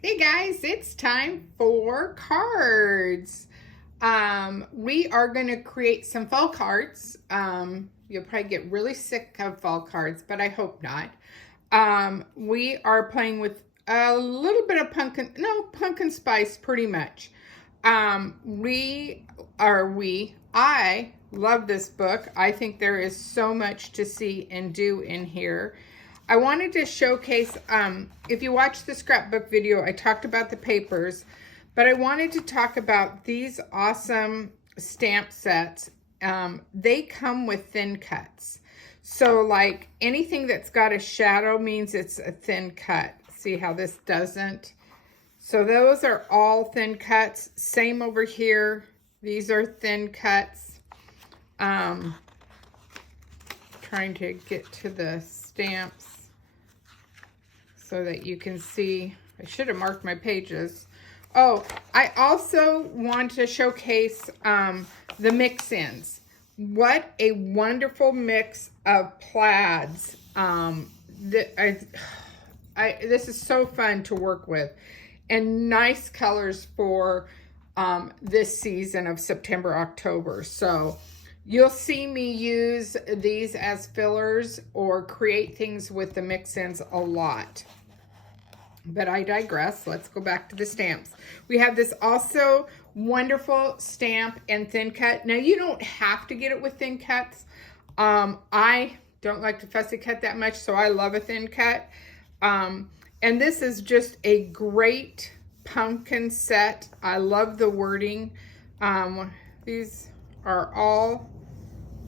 Hey guys, it's time for cards. We are going to create some fall cards. You'll probably get really sick of fall cards, but I hope not. We are playing with a little bit of pumpkin spice pretty much. I love this book. I think there is so much to see and do in here. I wanted to showcase, if you watch the scrapbook video, I talked about the papers, but I wanted to talk about these awesome stamp sets. They come with thin cuts. So like anything that's got a shadow means it's a thin cut. See how this doesn't? So those are all thin cuts. Same over here. These are thin cuts. Trying to get to the stamps so that you can see. I should have marked my pages. Oh, I also want to showcase the mix-ins. What a wonderful mix of plaids. This is so fun to work with. And nice colors for this season of September, October. So you'll see me use these as fillers or create things with the mix-ins a lot. But I digress. Let's go back to the stamps. We have this also wonderful stamp and thin cut. Now, you don't have to get it with thin cuts. I don't like to fussy cut that much, so I love a thin cut. And this is just a great pumpkin set. I love the wording. These are all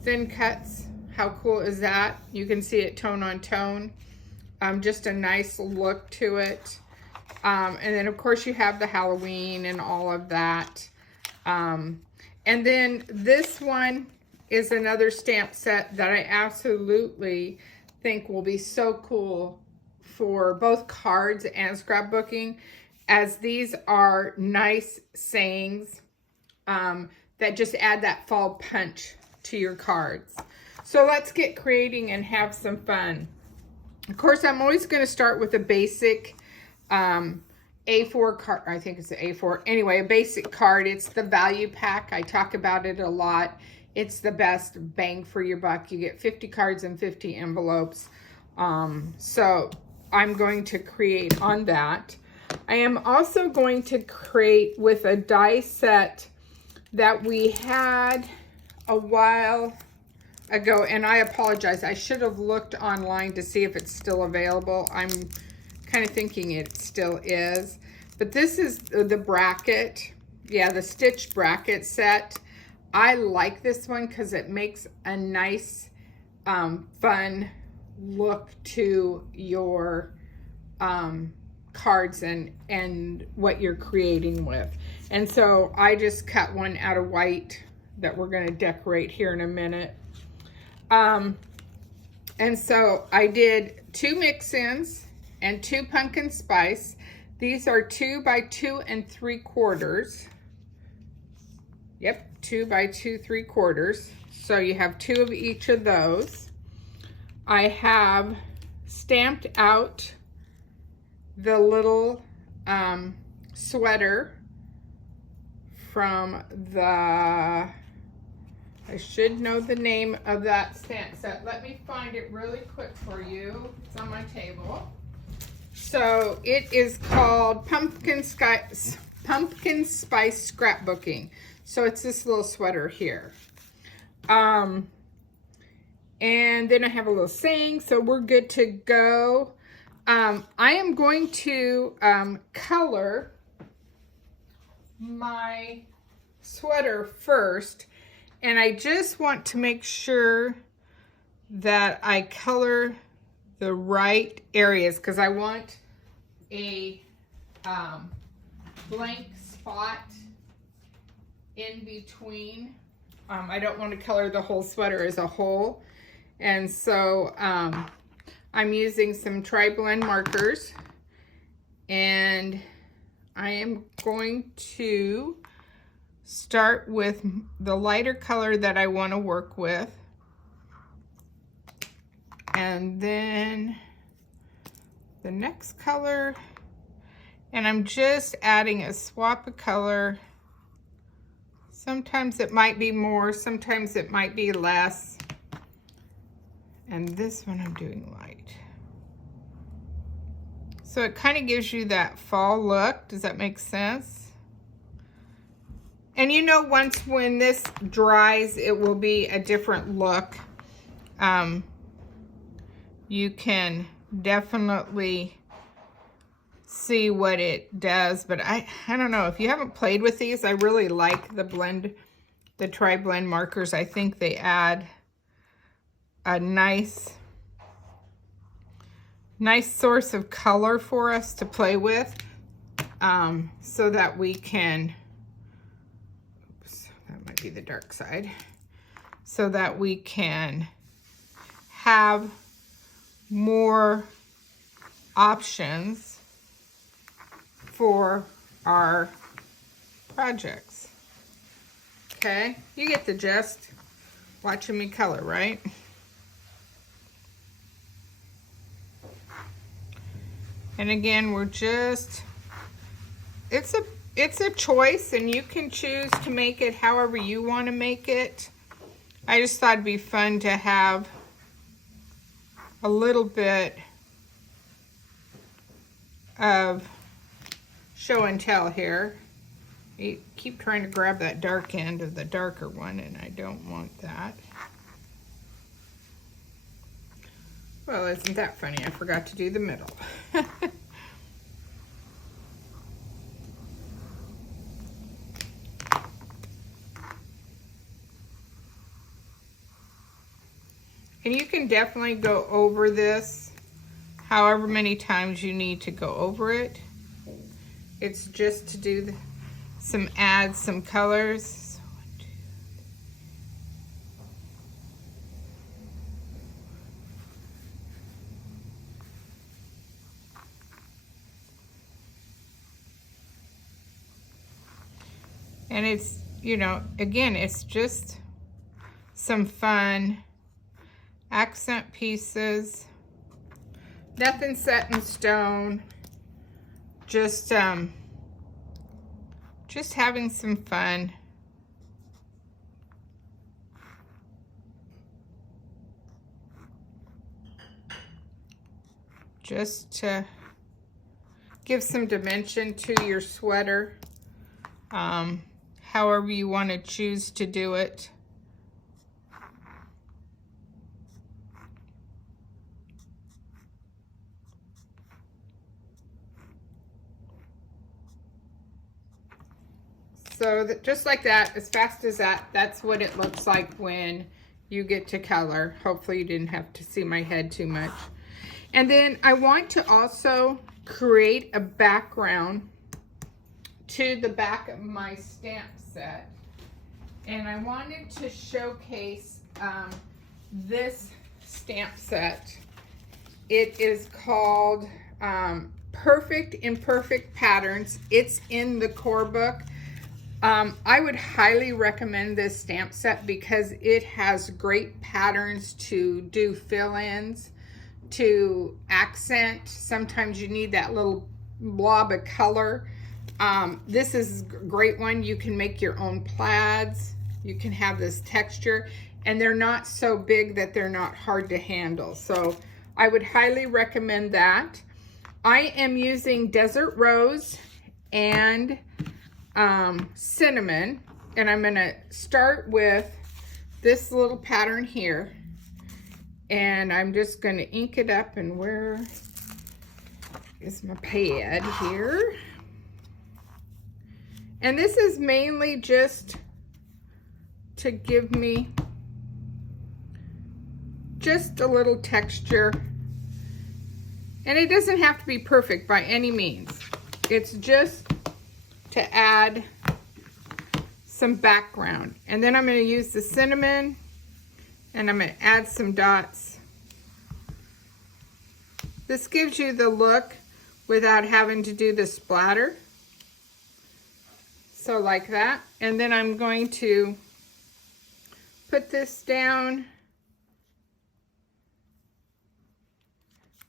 thin cuts. How cool is that? You can see it tone on tone. Just a nice look to it. And then, of course, you have the Halloween and all of that. And then this one is another stamp set that I absolutely think will be so cool for both cards and scrapbooking, as these are nice sayings that just add that fall punch to your cards. So let's get creating and have some fun. Of course, I'm always going to start with a basic A4 card. I think it's the A4. Anyway, a basic card. It's the value pack. I talk about it a lot. It's the best bang for your buck. You get 50 cards and 50 envelopes. So I'm going to create on that. I am also going to create with a die set that we had a while ago, and I apologize. I should have looked online to see if it's still available. I'm kind of thinking it still is. But this is the bracket. Yeah, the stitch bracket set. I like this one because it makes a nice, fun look to your cards and what you're creating with. And so I just cut one out of white that we're going to decorate here in a minute. And so I did 2 mix-ins and 2 pumpkin spice. These are 2 by 2 3/4. Yep, 2 by 2 3/4. So you have 2 of each of those. I have stamped out the little sweater from the, I should know the name of that stamp set. Let me find it really quick for you. It's on my table. So it is called Pumpkin Spice Scrapbooking. So it's this little sweater here. And then I have a little saying, so we're good to go. I am going to color my sweater first. And I just want to make sure that I color the right areas, because I want a blank spot in between. I don't want to color the whole sweater as a whole. And so I'm using some tri-blend markers. And I am going to start with the lighter color that I want to work with. And then the next color And I'm just adding a swap of color. Sometimes it might be more, sometimes it might be less. And this one I'm doing light. So it kind of gives you that fall look. Does that make sense? And you know, once when this dries, it will be a different look. You can definitely see what it does, but I don't know. If you haven't played with these, I really like the Tri-Blend markers. I think they add a nice source of color for us to play with, so that we can, oops, that might be the dark side, so that we can have more options for our projects. Okay, you get the gist watching me color, right? And again, we're just, it's a choice, and you can choose to make it however you want to make it. I just thought it'd be fun to have a little bit of show and tell here. You keep trying to grab that dark end of the darker one, and I don't want that. Well, isn't that funny? I forgot to do the middle. And you can definitely go over this however many times you need to go over it. It's just to do add some colors. So 1, 2. And it's, you know, again, it's just some fun accent pieces. Nothing set in stone. Just having some fun. Just to give some dimension to your sweater. However you want to choose to do it. So that, just like that, as fast as that, that's what it looks like when you get to color. Hopefully you didn't have to see my head too much. And then I want to also create a background to the back of my stamp set. And I wanted to showcase this stamp set. It is called Perfect Imperfect Patterns. It's in the core book. I would highly recommend this stamp set because it has great patterns to do fill-ins, to accent. Sometimes you need that little blob of color. This is a great one. You can make your own plaids. You can have this texture, and they're not so big that they're not hard to handle. So I would highly recommend that. I am using Desert Rose and cinnamon, and I'm gonna start with this little pattern here, and I'm just gonna ink it up. And where is my pad here? And this is mainly just to give me just a little texture, and it doesn't have to be perfect by any means. It's just to add some background. And then I'm going to use the cinnamon, and I'm going to add some dots. This gives you the look without having to do the splatter. So like that. And then I'm going to put this down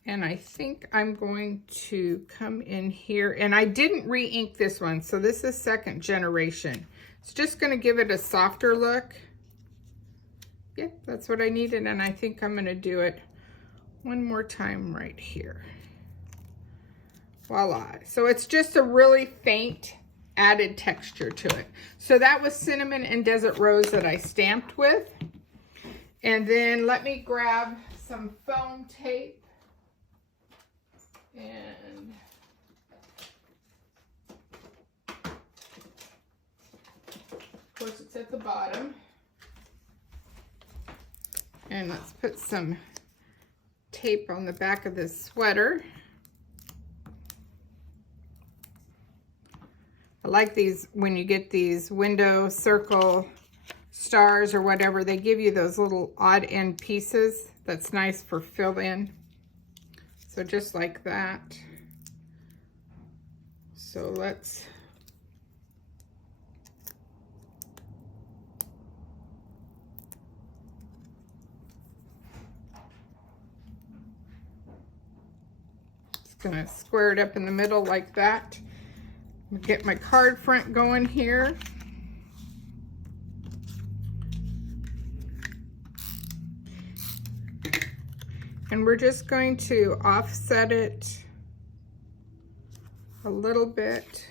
And I think I'm going to come in here, and I didn't re-ink this one, so this is second generation. It's just going to give it a softer look. Yep, that's what I needed, and I think I'm going to do it one more time right here. Voila. So it's just a really faint added texture to it. So that was Cinnamon and Desert Rose that I stamped with. And then let me grab some foam tape. And of course it's at the bottom. And let's put some tape on the back of this sweater. I like these when you get these window circle stars or whatever, they give you those little odd end pieces. That's nice for fill in. So just like that. So let's gonna square it up in the middle like that. Get my card front going here. And we're just going to offset it a little bit.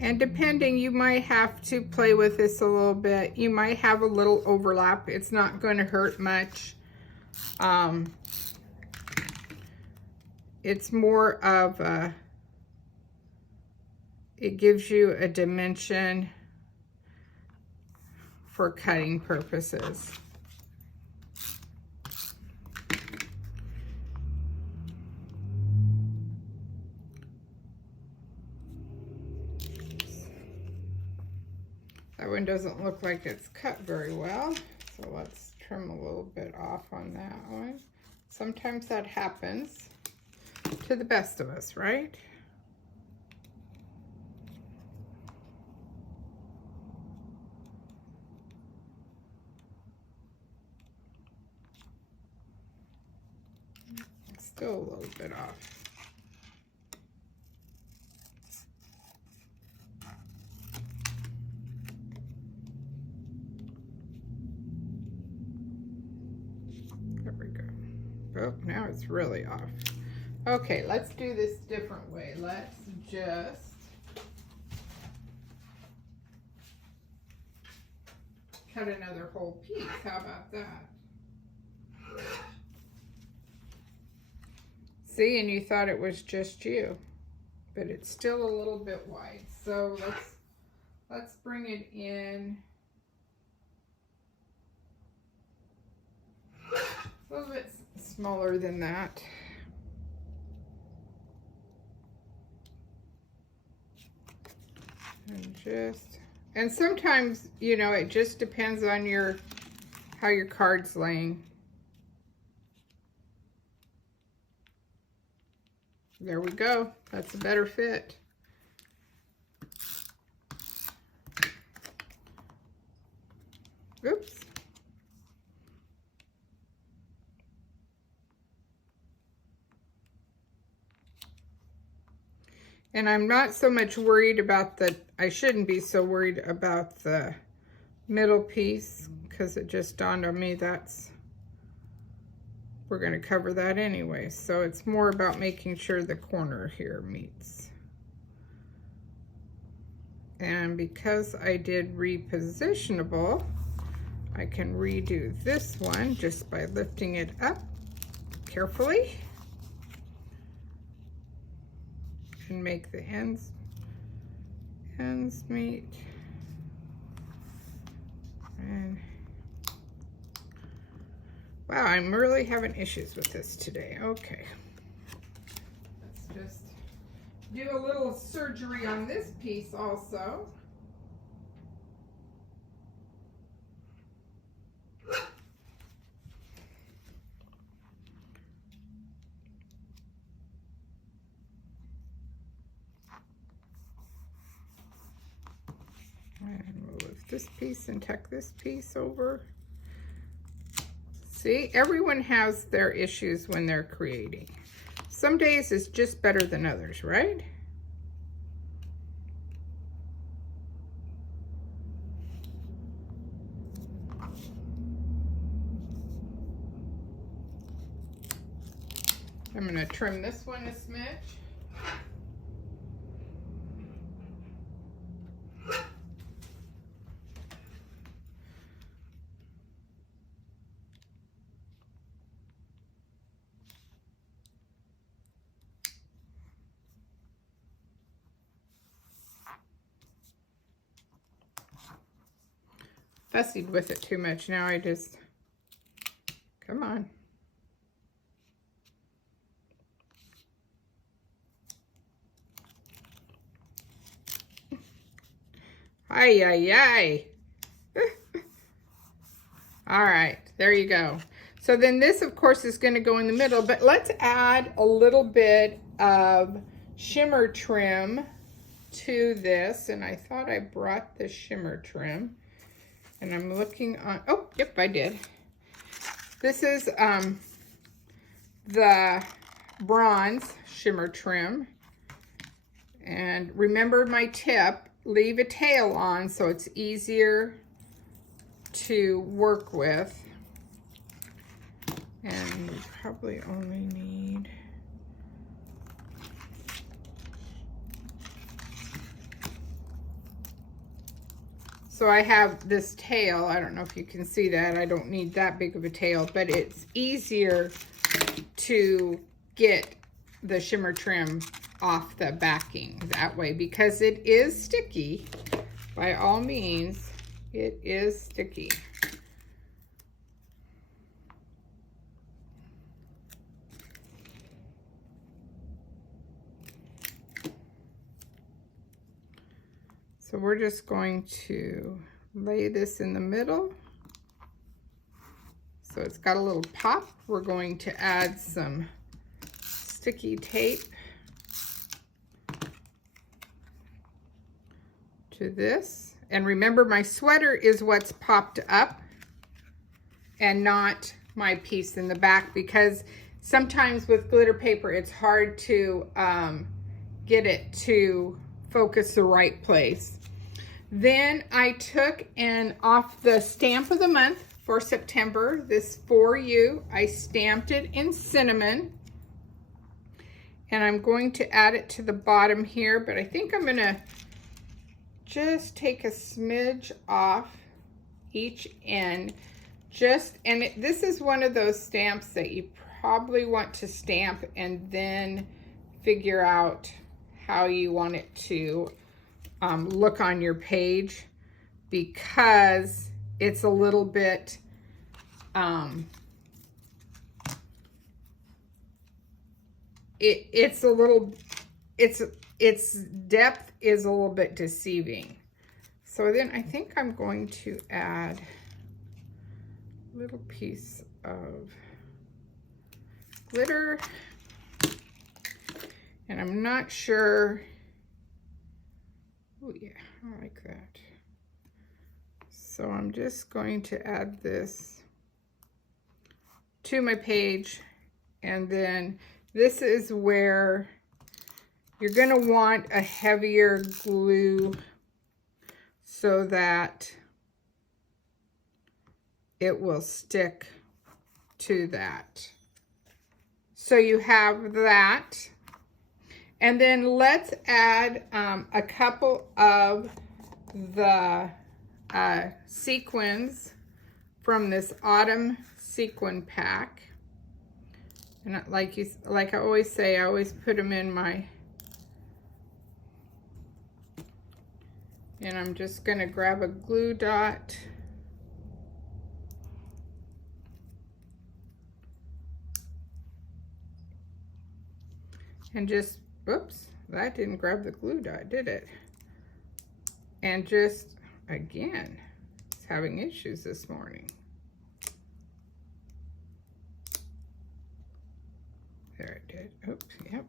And depending, you might have to play with this a little bit. You might have a little overlap. It's not going to hurt much. It's more of a, it gives you a dimension for cutting purposes. That one doesn't look like it's cut very well, so let's trim a little bit off on that one. Sometimes that happens to the best of us, right? Still a little bit off. There we go. Oh, now it's really off. Okay, let's do this different way. Let's just cut another whole piece. How about that? See, and you thought it was just you, but it's still a little bit wide. So let's bring it in a little bit smaller than that. And sometimes, you know, it just depends on how your card's laying. There we go. That's a better fit. Oops. And I'm not so much worried about I shouldn't be so worried about the middle piece, because it just dawned on me we're going to cover that anyway. So it's more about making sure the corner here meets. And because I did repositionable, I can redo this one just by lifting it up carefully and make the ends meet. And wow, I'm really having issues with this today. Okay, let's just do a little surgery on this piece also. And we'll lift this piece and tuck this piece over. See, everyone has their issues when they're creating. Some days is just better than others, right? I'm going to trim this one a smidge. Fussied with it too much. Now I just, come on. Ay, ay, ay. All right, there you go. So then this, of course, is going to go in the middle, but let's add a little bit of shimmer trim to this. And I thought I brought the shimmer trim. And I'm looking on, oh, yep, I did. This is the bronze shimmer trim. And remember my tip, leave a tail on so it's easier to work with. And we probably only need so I have this tail. I don't know if you can see that. I don't need that big of a tail, but it's easier to get the shimmer trim off the backing that way because it is sticky. By all means, it is sticky. So we're just going to lay this in the middle. So it's got a little pop. We're going to add some sticky tape to this. And remember, my sweater is what's popped up and not my piece in the back, because sometimes with glitter paper, it's hard to get it to focus the right place. Then I took and off the stamp of the month for September, this For You, I stamped it in cinnamon. And I'm going to add it to the bottom here, but I think I'm gonna just take a smidge off each end. This is one of those stamps that you probably want to stamp and then figure out how you want it to look on your page, because it's a little bit its depth is a little bit deceiving. So then I think I'm going to add a little piece of glitter, and I'm not sure. Oh yeah, I like that. So I'm just going to add this to my page, and then this is where you're going to want a heavier glue so that it will stick to that. So you have that. And then let's add a couple of the sequins from this autumn sequin pack. And like I always say, I always put them in my, and I'm just going to grab a glue dot. And just, whoops, that didn't grab the glue dot, did it? And just, again, it's having issues this morning. There it did. Oops, yep.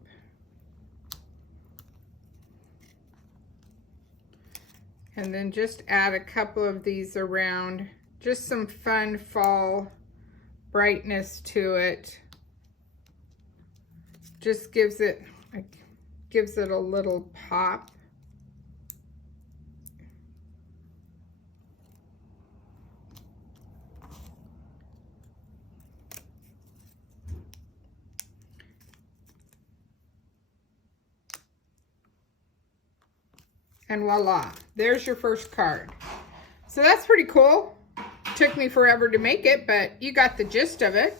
And then just add a couple of these around. Just some fun fall brightness to it. Just gives it a little pop. And voila, there's your first card. So that's pretty cool. Took me forever to make it, but you got the gist of it.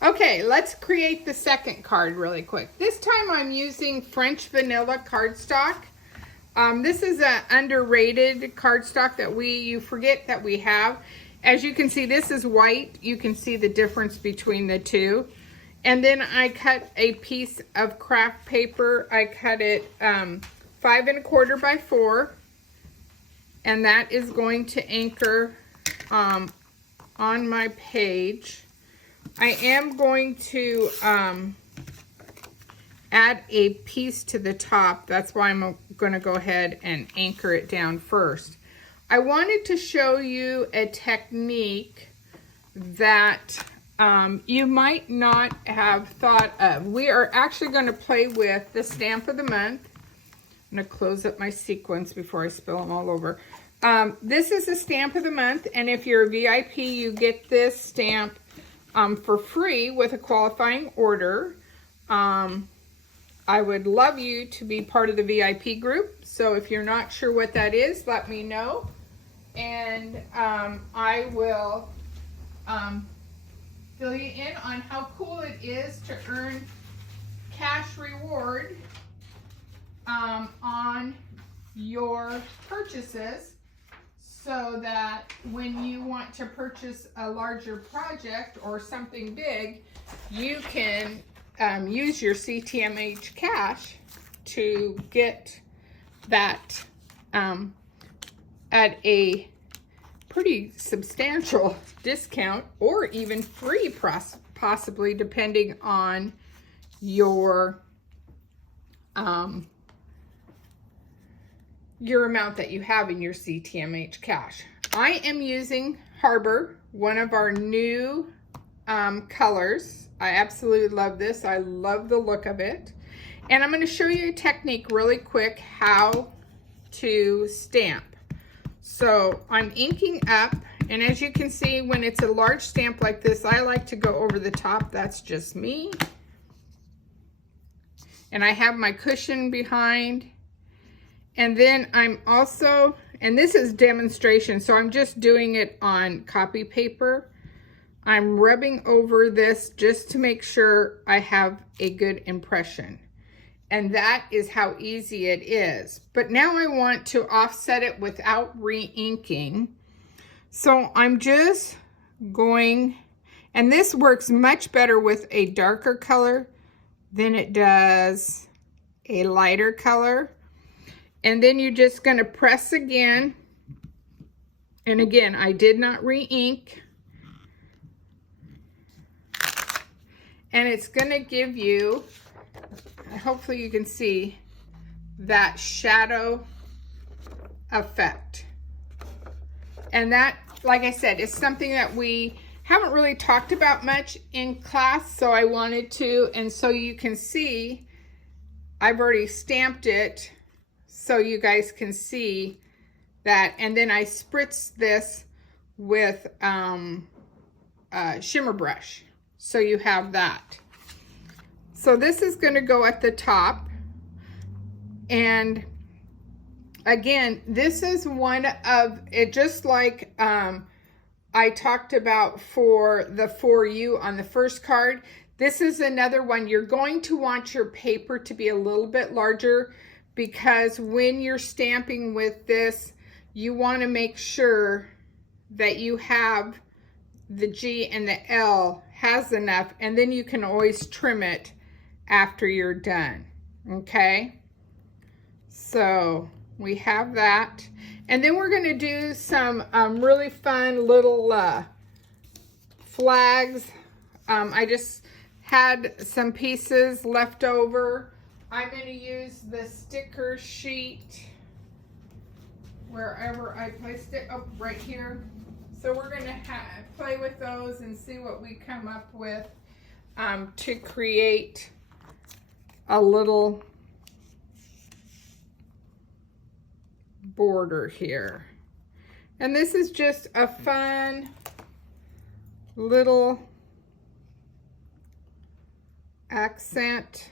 Okay, let's create the second card really quick. This time I'm using French vanilla cardstock. This is an underrated cardstock that you forget that we have. As you can see, this is white. You can see the difference between the two. And then I cut a piece of craft paper. I cut it 5 1/4 by 4, and that is going to anchor on my page. I am going to add a piece to the top. That's why I'm going to go ahead and anchor it down first. I wanted to show you a technique that you might not have thought of. We are actually going to play with the stamp of the month. I'm going to close up my sequins before I spill them all over. This is the stamp of the month, and if you're a VIP, you get this stamp for free with a qualifying order. I would love you to be part of the VIP group, so if you're not sure what that is, let me know, and I will fill you in on how cool it is to earn cash reward on your purchases, so that when you want to purchase a larger project or something big, you can use your CTMH cash to get that at a pretty substantial discount, or even free possibly, depending on your amount that you have in your CTMH cash. I am using Harbor, one of our new colors. I absolutely love this. I love the look of it. And I'm going to show you a technique really quick how to stamp. So I'm inking up, and as you can see, when it's a large stamp like this, I like to go over the top. That's just me. And I have my cushion behind. And then I'm also, and this is demonstration, so I'm just doing it on copy paper. I'm rubbing over this just to make sure I have a good impression. And that is how easy it is. But now I want to offset it without re-inking. So I'm just going, and this works much better with a darker color than it does a lighter color. And then you're just going to press again. And again, I did not re-ink. And it's going to give you, hopefully you can see, that shadow effect. And that, like I said, is something that we haven't really talked about much in class, so I wanted to. And so you can see, I've already stamped it, so you guys can see that. And then I spritz this with shimmer brush, so you have that. So this is going to go at the top, and again, this is one of it, just like I talked about for the For You on the first card. This is another one. You're going to want your paper to be a little bit larger, because when you're stamping with this, you want to make sure that you have the G and the L has enough, and then you can always trim it after you're done. Okay, so we have that, and then we're going to do some really fun little flags. I just had some pieces left over. I'm going to use the sticker sheet wherever I placed it. Oh, right here. So we're going to play with those and see what we come up with to create a little border here. And this is just a fun little accent.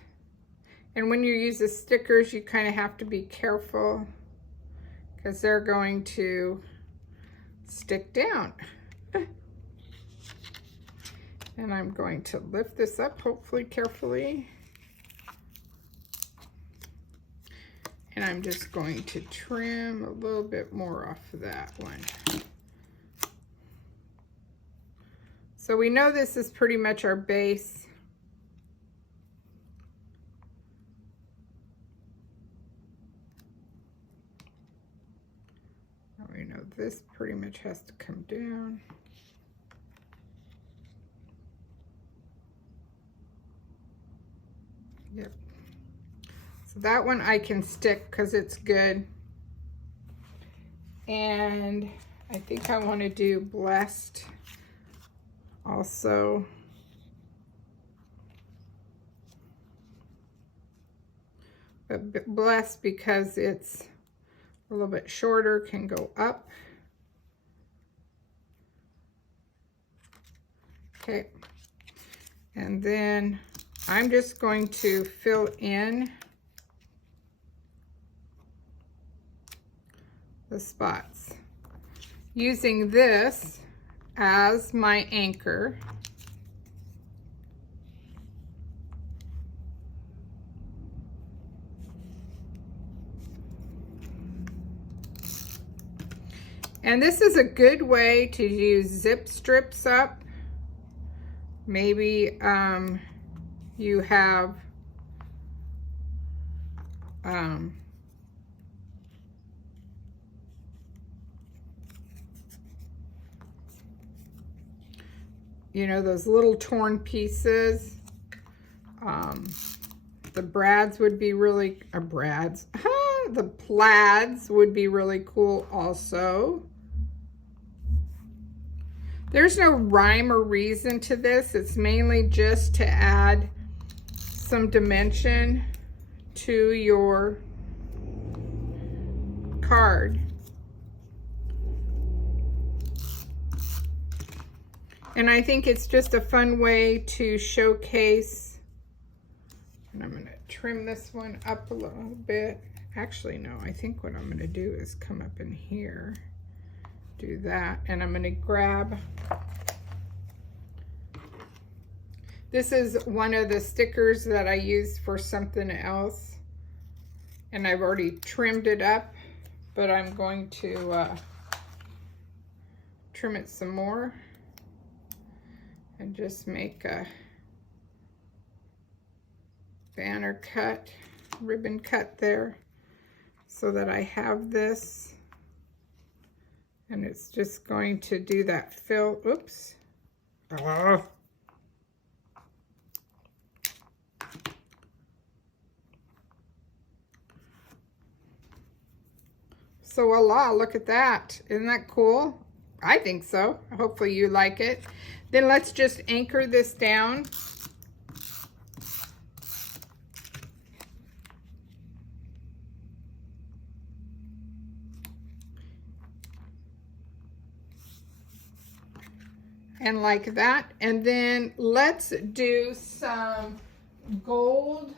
And when you use the stickers, you kind of have to be careful because they're going to stick down. And I'm going to lift this up, hopefully carefully. And I'm just going to trim a little bit more off of that one. So we know this is pretty much our base. We know this pretty much has to come down. Yep. So that one I can stick because it's good. And I think I want to do blessed also. But blessed because it's a little bit shorter, can go up. Okay. And then I'm just going to fill in the spots using this as my anchor. And this is a good way to use zip strips up. Maybe you have you know, those little torn pieces. The brads would be really, the plaids would be really cool also. There's no rhyme or reason to this. It's mainly just to add some dimension to your card. And I think it's just a fun way to showcase. And I'm going to trim this one up a little bit. Actually, no, I think what I'm going to do is come up in here. Do that, and I'm going to grab, this is one of the stickers that I used for something else, and I've already trimmed it up, but I'm going to trim it some more and just make a banner cut, ribbon cut there, so that I have this. And it's just going to do that fill, oops. So voila, look at that. Isn't that cool? I think so. Hopefully you like it. Then let's just anchor this down. And like that. And then let's do some gold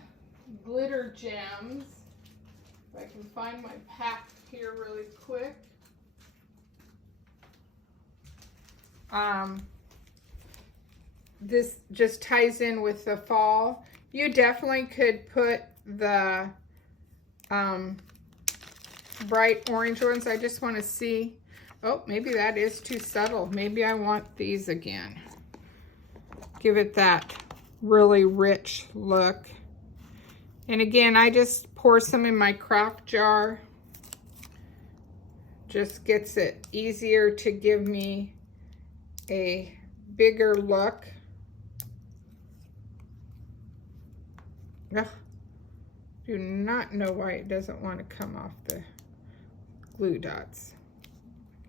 glitter gems. If I can find my pack here really quick. This just ties in with the fall. You definitely could put the bright orange ones. I just want to see. Oh, maybe that is too subtle. Maybe I want these again. Give it that really rich look. And again, I just pour some in my craft jar. Just gets it easier to give me a bigger look. Ugh. Do not know why it doesn't want to come off the glue dots.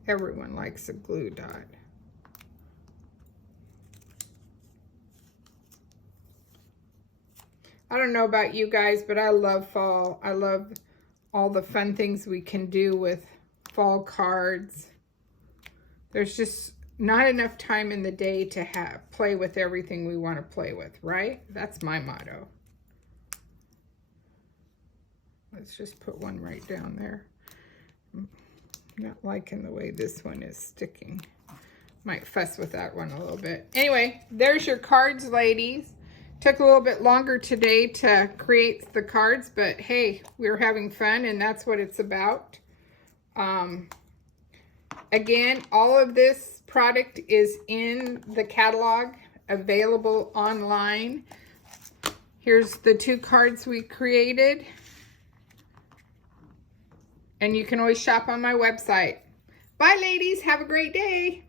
Everyone likes a glue dot. I don't know about you guys, but I love fall. I love all the fun things we can do with fall cards. There's just not enough time in the day to play with everything we want to play with, right? That's my motto. Let's just put one right down there. I'm not liking the way this one is sticking. Might fuss with that one a little bit. Anyway, there's your cards, ladies. Took a little bit longer today to create the cards, but hey, we were having fun and that's what it's about. Again, all of this product is in the catalog, available online. Here's the 2 cards we created. And you can always shop on my website. Bye, ladies. Have a great day.